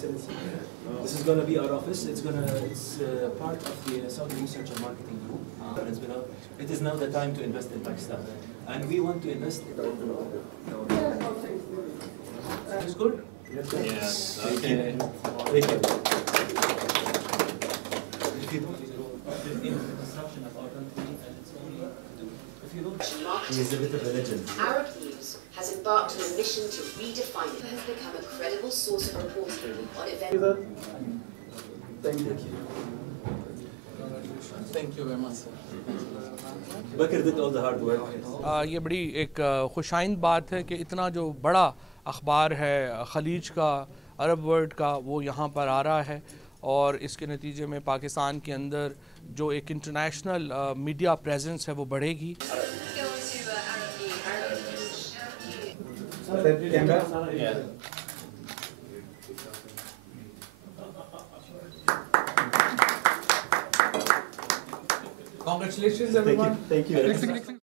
Excellency. This is going to be our office. It's part of the Saudi Research and Marketing Group. It is now the time to invest in Pakistan, and we want to invest. Is good? Yes. Okay. Thank you. If you don't, in the construction of our country, and it's only if you don't. He is a bit of a legend. Arab News has embarked on a mission to redefine it. Has become a credible source of reporting on events. Thank you. Thank you very much, sir. Bakr did all the hard work. ये बड़ी एक खुशाइंद बात है कि इतना जो बड़ा अखबार है खलीज का, अरब वर्ल्ड का, वो यहाँ पर आ रहा है और इसके नतीजे में पाकिस्तान के अंदर जो एक इंटरनेशनल मीडिया प्रेजेंस है वो बढ़ेगी. Congratulations, everyone. Thank you.